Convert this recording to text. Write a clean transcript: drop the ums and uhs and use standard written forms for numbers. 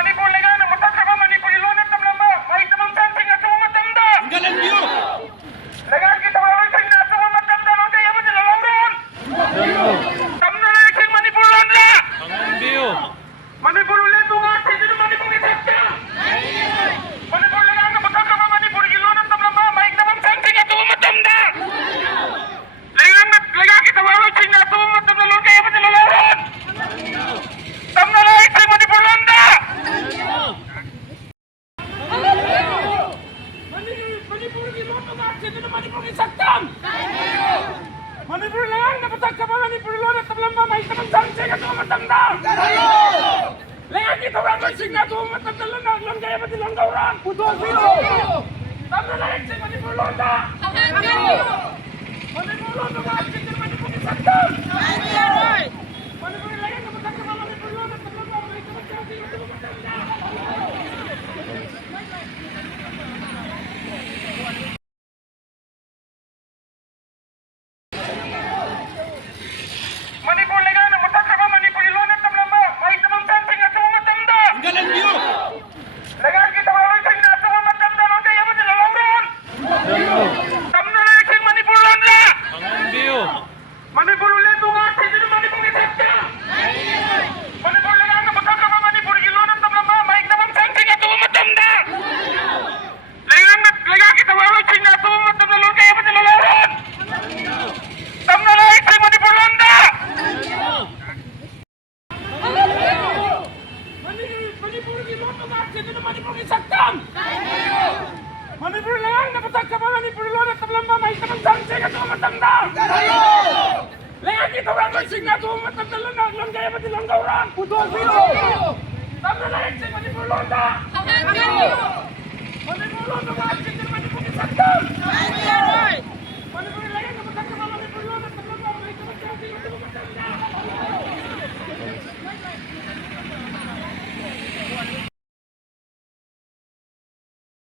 Manipur legal na matasaka Manipur ilonat ng lamba. May tamang sansing at sumamatanda. Galan niyo! Legal kita mawising na sumamatanda ng kaya mo nilalauran. Tamna na iksing Manipur landa. Niyo! Manipur ulit mo nga. Sige na Manipur isakta. Manipur legal na matasaka Manipur ilonat ng lamba. May tamang sansing at sumamatanda. Legal kita mawising na sumamatanda ng kaya mo nilalauran. Tamna na iksing Manipur landa. Manipur giloto nga, sino na Manipur isaktan? Manipur lang, napatag ka ba Manipur ilonat ng lamba, may tamang sansing at sumatanda. Legal kita mawising na sumatanda lang kaya mo nilalauran. Putol sino? Tamna na iksing Manipur landa. Manipur landa nga, sino na Manipur isaktan? Manipur lang, napatag ka ba Manipur ilonat ng lamba, may tamang sansing at sumatanda. Manipur legal na matasaka ba Manipur ilonat ng lamba, may tamang sansing at sumatanda. Galan niyo! Legal kita mawising na sumatanda ng kaya mo nilalauran. Tamna na iksing Manipur landa. Niyo! Manipur ulit mo nga, sino na Manipur isakta? Manipur legal na matasaka ba Manipur ilonat ng lamba, may tamang sansing at sumatanda. Legal kita mawising na sumatanda ng kaya mo nilalauran. Tamna na iksing Manipur landa. Manipur giloto nga, sino na Manipur isaktan? Manipur lang, napatag ka ba Manipur ilonat ng lamba, may tamang sansing at sumatanda. Legal kita mawising na sumatanda lang kaya mo nilalauran. Putol sino? Tamna na iksing Manipur landa.